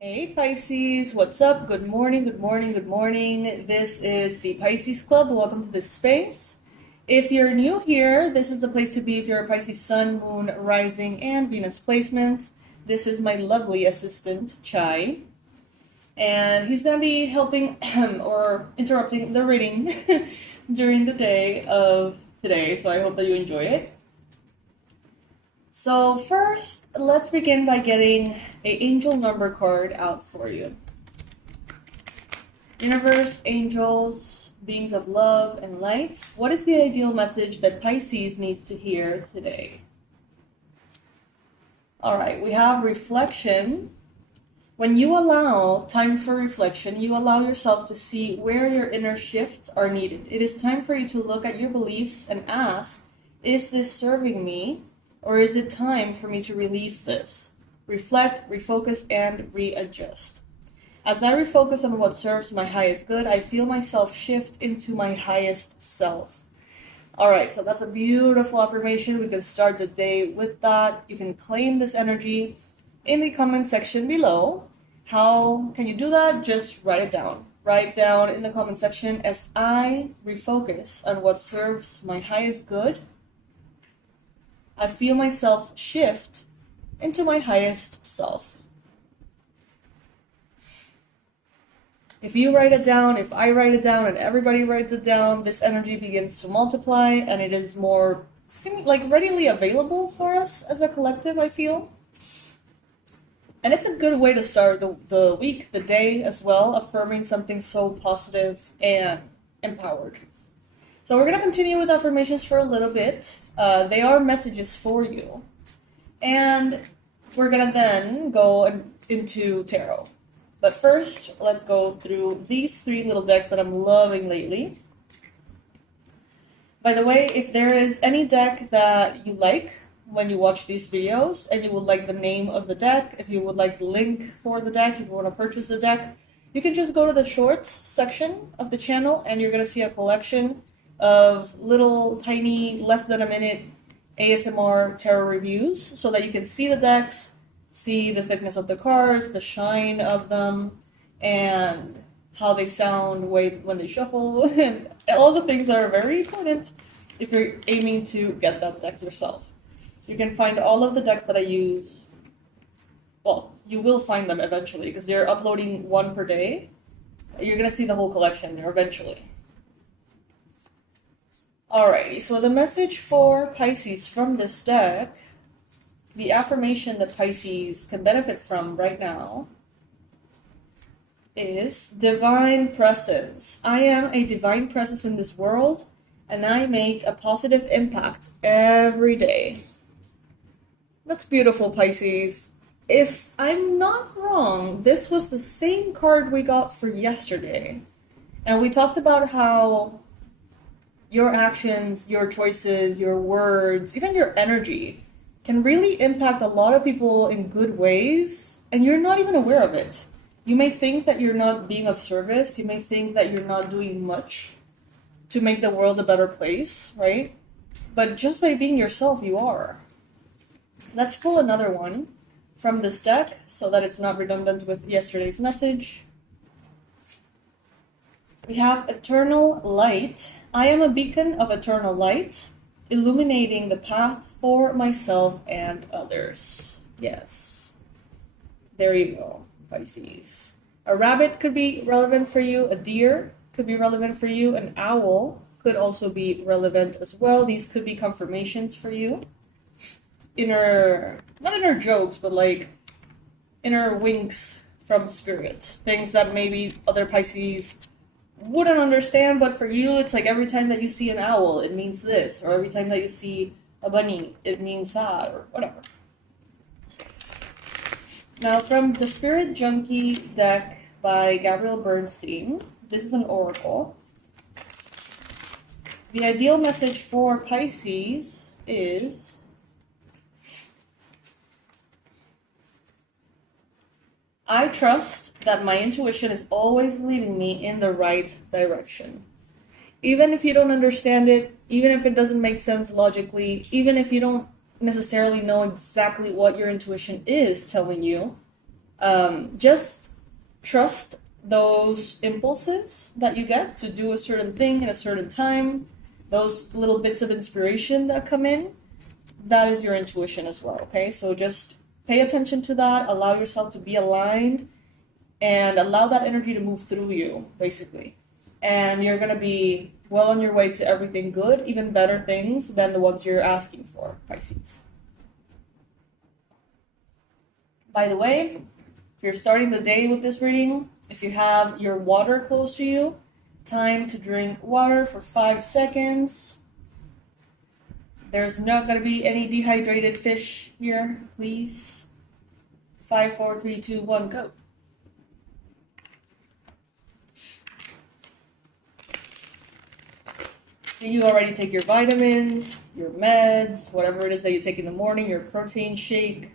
Hey Pisces, what's up? Good morning, good morning, good morning. This is the Pisces Club. Welcome to this space. If you're new here, this is the place to be if you're a Pisces Sun, Moon, Rising, and Venus placements. This is my lovely assistant, Chai, and he's going to be helping or interrupting the reading during the day of today, so I hope that you enjoy it. So first, let's begin by getting a angel number card out for you. Universe, angels, beings of love and light, what is the ideal message that Pisces needs to hear today? All right, we have reflection. When you allow time for reflection, you allow yourself to see where your inner shifts are needed. It is time for you to look at your beliefs and ask, is this serving me? Or is it time for me to release this? Reflect, refocus, and readjust. As I refocus on what serves my highest good, I feel myself shift into my highest self. All right, so that's a beautiful affirmation. We can start the day with that. You can claim this energy in the comment section below. How can you do that? Just write it down. Write down in the comment section, as I refocus on what serves my highest good, I feel myself shift into my highest self. If you write it down, if I write it down, and everybody writes it down, this energy begins to multiply and it is more readily available for us as a collective, I feel. And it's a good way to start the week, the day as well, affirming something so positive and empowered. So we're going to continue with affirmations for a little bit. They are messages for you. And we're going to then go into tarot. But first, let's go through these three little decks that I'm loving lately. By the way, if there is any deck that you like when you watch these videos and you would like the name of the deck, if you would like the link for the deck, if you want to purchase the deck, you can just go to the shorts section of the channel and you're going to see a collection of little tiny, less than a minute ASMR tarot reviews so that you can see the decks, see the thickness of the cards, the shine of them, and how they sound when they shuffle, and all the things that are very important if you're aiming to get that deck yourself. You can find all of the decks that I use. Well, you will find them eventually because they're uploading one per day. You're going to see the whole collection there eventually. Alrighty, so the message for Pisces from this deck, the affirmation that Pisces can benefit from right now is divine presence. I am a divine presence in this world and I make a positive impact every day. That's beautiful, Pisces. If I'm not wrong, this was the same card we got for yesterday. And we talked about how your actions, your choices, your words, even your energy can really impact a lot of people in good ways, and you're not even aware of it. You may think that you're not being of service, you may think that you're not doing much to make the world a better place, right? But just by being yourself, you are. Let's pull another one from this deck so that it's not redundant with yesterday's message. We have eternal light. I am a beacon of eternal light, illuminating the path for myself and others. Yes. There you go, Pisces. A rabbit could be relevant for you. A deer could be relevant for you. An owl could also be relevant as well. These could be confirmations for you. Not inner jokes, but like inner winks from spirit. Things that maybe other Pisces wouldn't understand, but for you, it's like every time that you see an owl, it means this, or every time that you see a bunny, it means that, or whatever. Now, from the Spirit Junkie deck by Gabrielle Bernstein, this is an oracle. The ideal message for Pisces is I trust that my intuition is always leading me in the right direction. Even if you don't understand it, even if it doesn't make sense logically, even if you don't necessarily know exactly what your intuition is telling you, Just trust those impulses that you get to do a certain thing at a certain time, those little bits of inspiration that come in. That is your intuition as well, okay? So just pay attention to that, allow yourself to be aligned, and allow that energy to move through you, basically. And you're going to be well on your way to everything good, even better things than the ones you're asking for, Pisces. By the way, if you're starting the day with this reading, if you have your water close to you, time to drink water for 5 seconds. There's not going to be any dehydrated fish here, please. 5, 4, 3, 2, 1, go. You already take your vitamins, your meds, whatever it is that you take in the morning, your protein shake.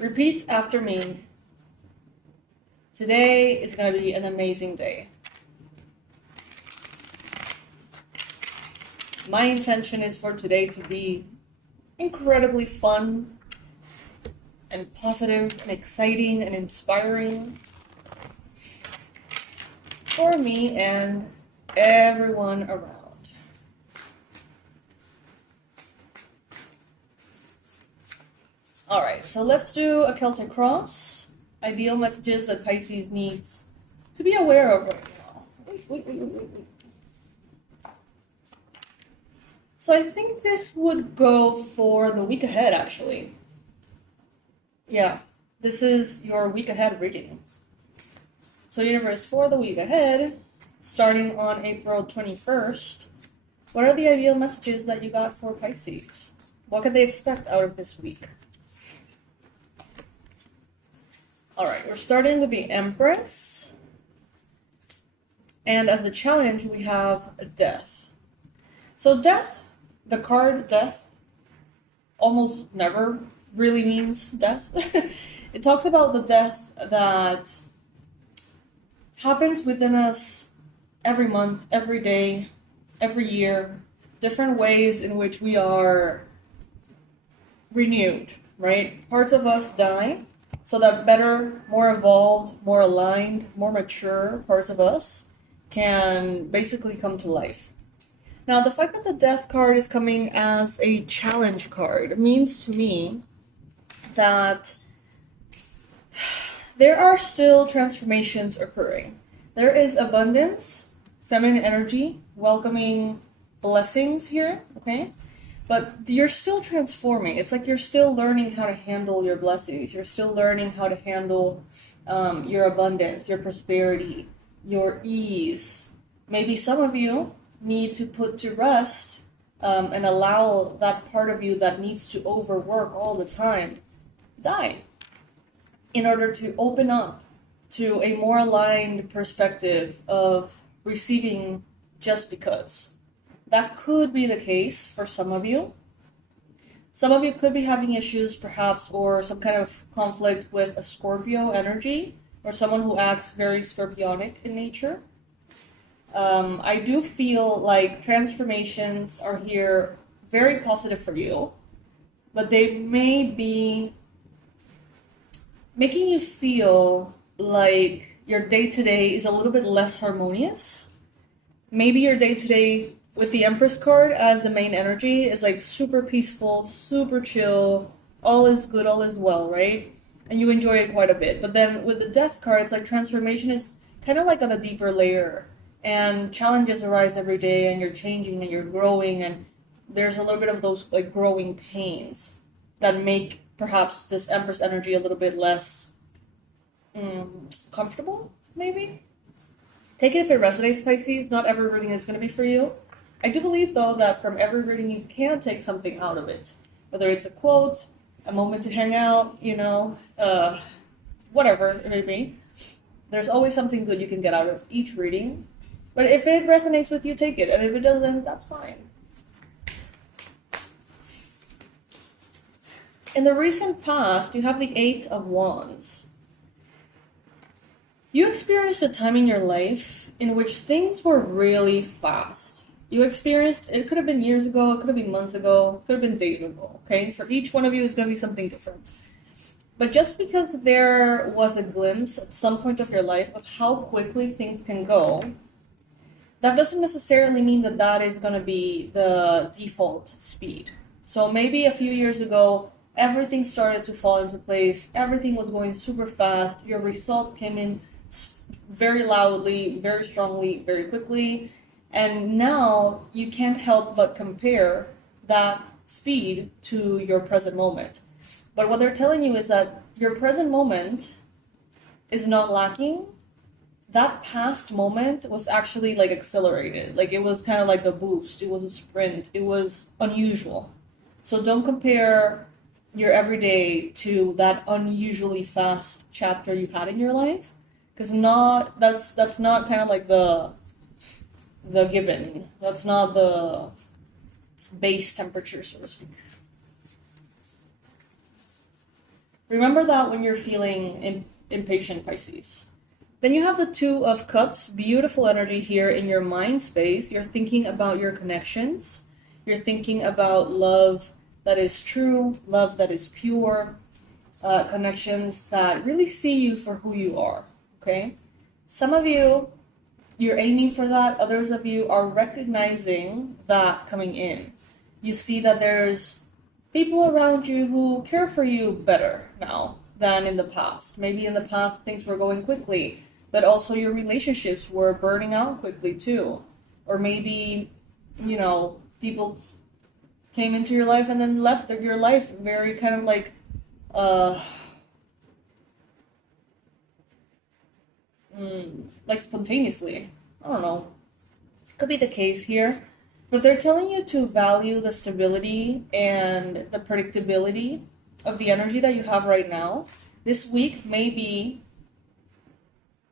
Repeat after me. Today is going to be an amazing day. My intention is for today to be incredibly fun and positive and exciting and inspiring for me and everyone around. Alright, so let's do a Celtic cross. Ideal messages that Pisces needs to be aware of right now. Wait. So I think this would go for the week ahead, actually. Yeah, this is your week ahead reading. So universe, for the week ahead, starting on April 21st, what are the ideal messages that you got for Pisces? What can they expect out of this week? Alright, we're starting with the Empress. And as the challenge, we have death. So death, the card death, almost never really means death. It talks about the death that happens within us every month, every day, every year, different ways in which we are renewed, right? Parts of us die so that better, more evolved, more aligned, more mature parts of us can basically come to life. Now, the fact that the death card is coming as a challenge card means to me that there are still transformations occurring. There is abundance, feminine energy, welcoming blessings here, okay? But you're still transforming. It's like you're still learning how to handle your blessings. You're still learning how to handle your abundance, your prosperity, your ease. Maybe some of you need to put to rest and allow that part of you that needs to overwork all the time die in order to open up to a more aligned perspective of receiving just because. That could be the case for some of you. Some of you could be having issues perhaps or some kind of conflict with a Scorpio energy or someone who acts very scorpionic in nature. I do feel like transformations are here very positive for you, but they may be making you feel like your day-to-day is a little bit less harmonious. Maybe your day-to-day with the Empress card as the main energy is like super peaceful, super chill, all is good, all is well, right? And you enjoy it quite a bit. But then with the Death card, it's like transformation is kind of like on a deeper layer. And challenges arise every day and you're changing and you're growing and there's a little bit of those like growing pains that make perhaps this Empress energy a little bit less comfortable, maybe? Take it if it resonates, Pisces. Not every reading is going to be for you. I do believe, though, that from every reading you can take something out of it. Whether it's a quote, a moment to hang out, whatever it may be. There's always something good you can get out of each reading. But if it resonates with you, take it. And if it doesn't, that's fine. In the recent past, you have the 8 of Wands. You experienced a time in your life in which things were really fast. You experienced, it could have been years ago, it could have been months ago, it could have been days ago, okay? For each one of you, it's going to be something different. But just because there was a glimpse at some point of your life of how quickly things can go, that doesn't necessarily mean that that is going to be the default speed. So maybe a few years ago, everything started to fall into place, everything was going super fast, your results came in very loudly, very strongly, very quickly, and now you can't help but compare that speed to your present moment. But what they're telling you is that your present moment is not lacking. That past moment was actually like accelerated. Like it was kind of like a boost. It was a sprint. It was unusual. So don't compare your everyday to that unusually fast chapter you had in your life, because that's not kind of like the given. That's not the base temperature, so to speak. Remember that when you're feeling impatient, Pisces. Then you have the Two of Cups, beautiful energy here in your mind space. You're thinking about your connections. You're thinking about love that is true, love that is pure, connections that really see you for who you are, okay? Some of you, you're aiming for that. Others of you are recognizing that coming in. You see that there's people around you who care for you better now than in the past. Maybe in the past things were going quickly, but also your relationships were burning out quickly too. Or maybe, people came into your life and then left your life very kind of like, like spontaneously. I don't know. Could be the case here. But they're telling you to value the stability and the predictability of the energy that you have right now. This week may be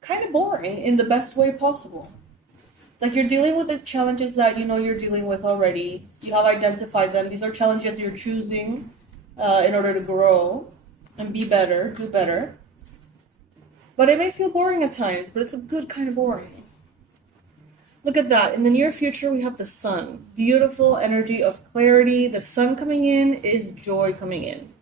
kind of boring in the best way possible. It's like you're dealing with the challenges that you know you're dealing with already. You have identified them. These are challenges you're choosing in order to grow and be better, do better. But it may feel boring at times, but it's a good kind of boring. Look at that. In the near future, we have the sun. Beautiful energy of clarity. The sun coming in is joy coming in.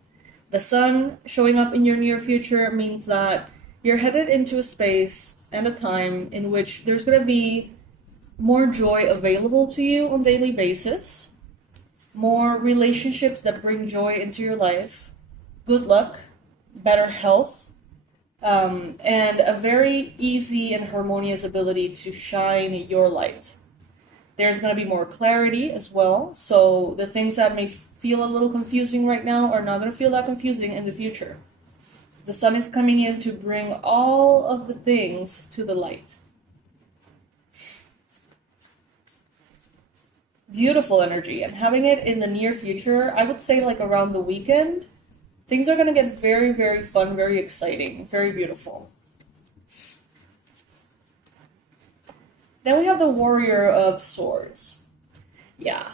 The sun showing up in your near future means that you're headed into a space and a time in which there's going to be more joy available to you on a daily basis, more relationships that bring joy into your life, good luck, better health, and a very easy and harmonious ability to shine your light. There's going to be more clarity as well, so the things that may feel a little confusing right now are not going to feel that confusing in the future. The sun is coming in to bring all of the things to the light. Beautiful energy, and having it in the near future, I would say like around the weekend, things are going to get very, very fun, very exciting, very beautiful. Then we have the Warrior of Swords. Yeah.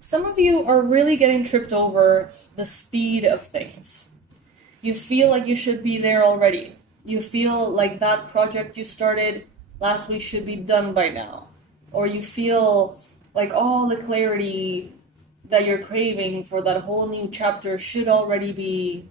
Some of you are really getting tripped over the speed of things. You feel like you should be there already. You feel like that project you started last week should be done by now. Or you feel like all the clarity that you're craving for that whole new chapter should already be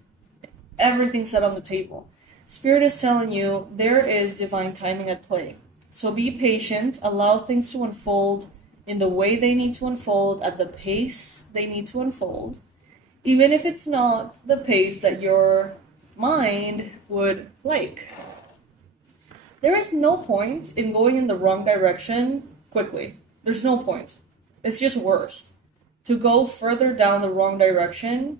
everything set on the table. Spirit is telling you there is divine timing at play. So be patient, allow things to unfold in the way they need to unfold, at the pace they need to unfold, even if it's not the pace that your mind would like. There is no point in going in the wrong direction quickly. There's no point. It's just worse to go further down the wrong direction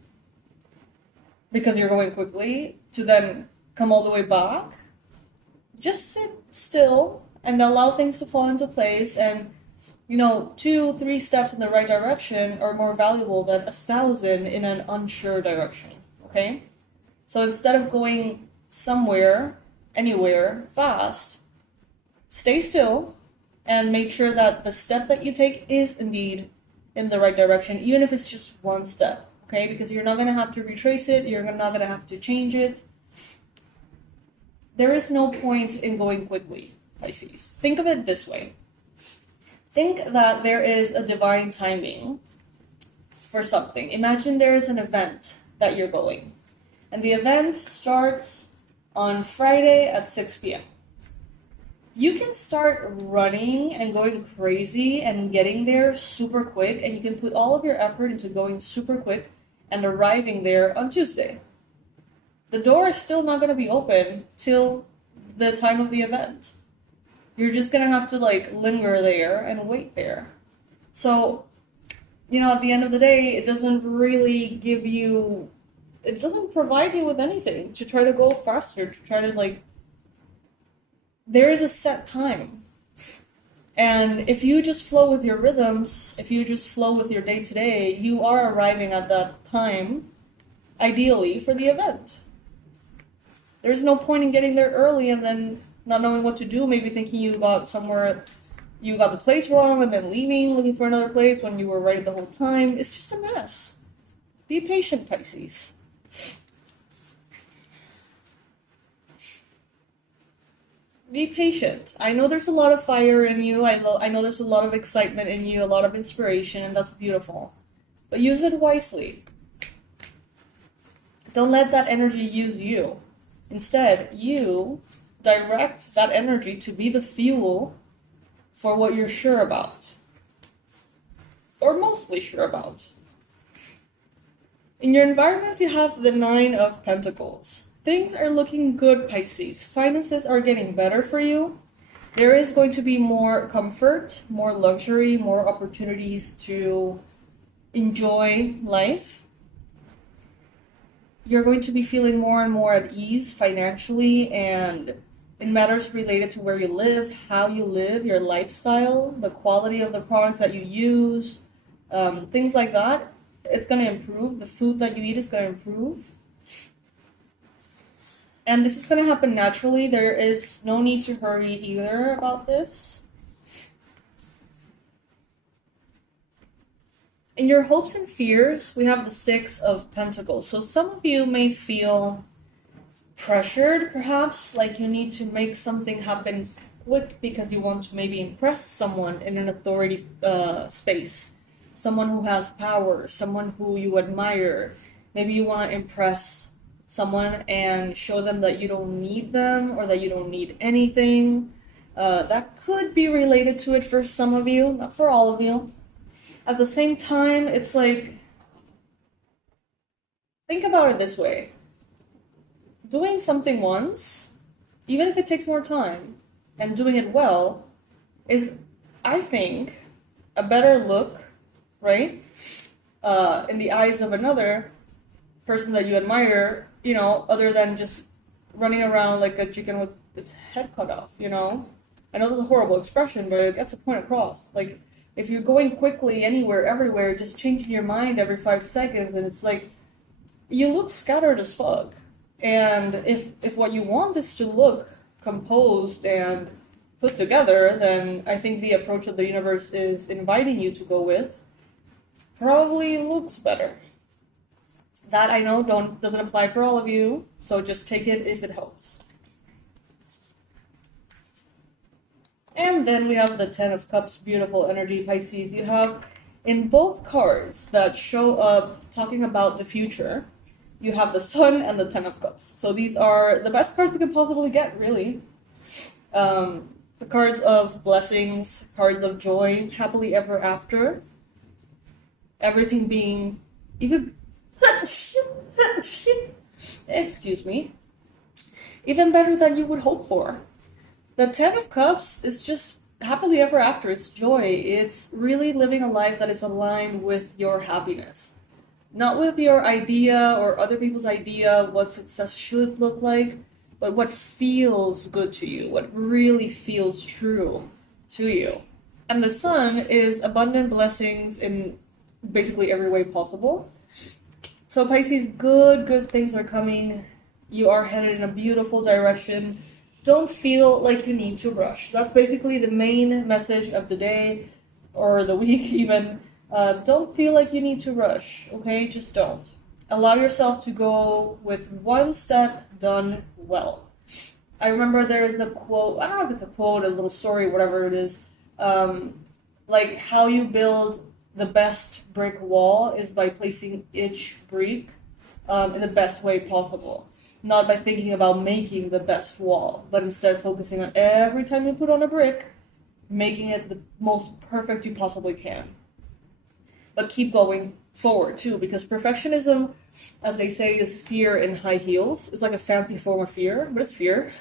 because you're going quickly, to then come all the way back. Just sit still and allow things to fall into place, and 2-3 steps in the right direction are more valuable than 1,000 in an unsure direction. Okay? So instead of going somewhere, anywhere, fast, stay still and make sure that the step that you take is indeed in the right direction, even if it's just one step, okay? Because you're not going to have to retrace it, you're not going to have to change it. There is no point in going quickly, Pisces. Think of it this way. think that there is a divine timing for something. Imagine there is an event that you're going, and the event starts on Friday at 6 p.m. You can start running and going crazy and getting there super quick, and you can put all of your effort into going super quick and arriving there on Tuesday. The door is still not going to be open till the time of the event. You're just going to have to linger there and wait there. So, at the end of the day, it doesn't provide you with anything to try to go faster, to try to there is a set time. And if you just flow with your rhythms, if you just flow with your day to day, you are arriving at that time, ideally, for the event. There's no point in getting there early and then not knowing what to do, maybe thinking you got the place wrong, and then leaving, looking for another place when you were right the whole time. It's just a mess. Be patient, Pisces. Be patient. I know there's a lot of fire in you. I know there's a lot of excitement in you, a lot of inspiration, and that's beautiful. But use it wisely. Don't let that energy use you. Instead, you direct that energy to be the fuel for what you're sure about. Or mostly sure about. In your environment, you have the 9 of Pentacles. Things are looking good, Pisces. Finances are getting better for you. There is going to be more comfort, more luxury, more opportunities to enjoy life. You're going to be feeling more and more at ease financially and in matters related to where you live, how you live, your lifestyle, the quality of the products that you use, things like that. It's going to improve. The food that you eat is going to improve. And this is going to happen naturally. There is no need to hurry either about this. In your hopes and fears, we have the 6 of Pentacles. So some of you may feel pressured, perhaps, like you need to make something happen quick because you want to maybe impress someone in an authority space. Someone who has power, someone who you admire. Maybe you want to impress someone and show them that you don't need them or that you don't need anything. That could be related to it for some of you, not for all of you. At the same time, it's think about it this way. Doing something once, even if it takes more time, and doing it well, is, I think, a better look, right? In the eyes of another person that you admire, other than just running around like a chicken with its head cut off, I know that's a horrible expression, but it gets the point across. If you're going quickly anywhere, everywhere, just changing your mind every 5 seconds, and it's you look scattered as fuck. And if what you want is to look composed and put together, then I think the approach that the universe is inviting you to go with probably looks better. That I know doesn't apply for all of you, so just take it if it helps. And then we have the 10 of Cups, beautiful energy, Pisces. You have in both cards that show up talking about the future, you have the Sun and the 10 of Cups. So these are the best cards you could possibly get, really. The cards of blessings, cards of joy, happily ever after. Everything being even... excuse me. Even better than you would hope for. The 10 of Cups is just happily ever after. It's joy. It's really living a life that is aligned with your happiness. Not with your idea or other people's idea of what success should look like, but what feels good to you, what really feels true to you. And the Sun is abundant blessings in basically every way possible. So Pisces, good things are coming. You are headed in a beautiful direction. Don't feel like you need to rush. That's basically the main message of the day, or the week even. Don't feel like you need to rush, okay? Just don't. Allow yourself to go with one step done well. I remember there is a quote, I don't know if it's a quote, a little story, whatever it is. Like how you build the best brick wall is by placing each brick in the best way possible. Not by thinking about making the best wall, but instead focusing on every time you put on a brick, making it the most perfect you possibly can. But keep going forward too, because perfectionism, as they say, is fear in high heels. It's like a fancy form of fear, but it's fear.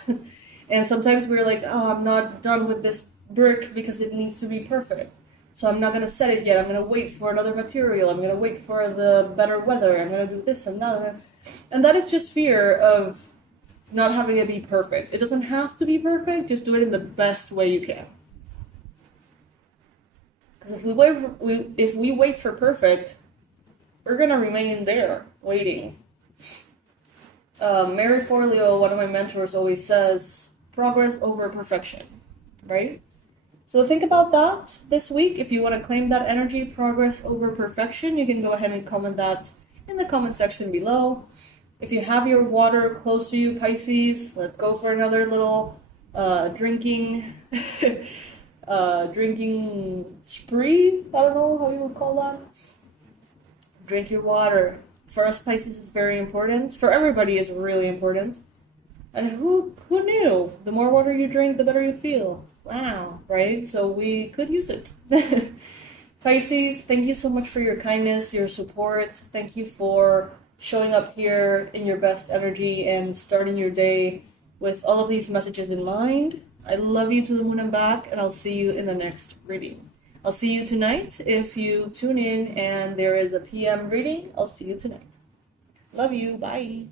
And sometimes we're like, oh, I'm not done with this brick because it needs to be perfect. So I'm not going to set it yet. I'm going to wait for another material. I'm going to wait for the better weather. I'm going to do this and that. And that is just fear of not having it be perfect. It doesn't have to be perfect. Just do it in the best way you can. Because if we wait for perfect, we're going to remain there waiting. Mary Forleo, one of my mentors, always says, progress over perfection, right? So think about that this week. If you want to claim that energy, progress over perfection, you can go ahead and comment that in the comment section below. If you have your water close to you, Pisces, let's go for another little drinking spree. I don't know how you would call that. Drink your water. For us, Pisces is very important. For everybody, it's really important. And who knew? The more water you drink, the better you feel. Wow, right? So we could use it. Pisces, thank you so much for your kindness, your support. Thank you for showing up here in your best energy and starting your day with all of these messages in mind. I love you to the moon and back, and I'll see you in the next reading. I'll see you tonight. If you tune in and there is a PM reading, I'll see you tonight. Love you. Bye.